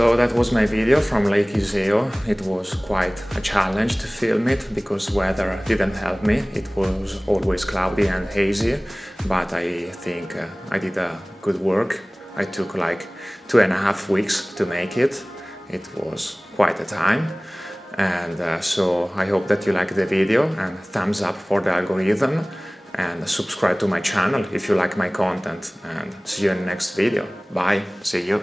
So that was my video from Lake Iseo. It was quite a challenge to film it because weather didn't help me. It was always cloudy and hazy, but I think I did a good work. I took like 2.5 weeks to make it. It was quite a time. And so I hope that you like the video, and thumbs up for the algorithm, and subscribe to my channel if you like my content, and see you in the next video. Bye, see you.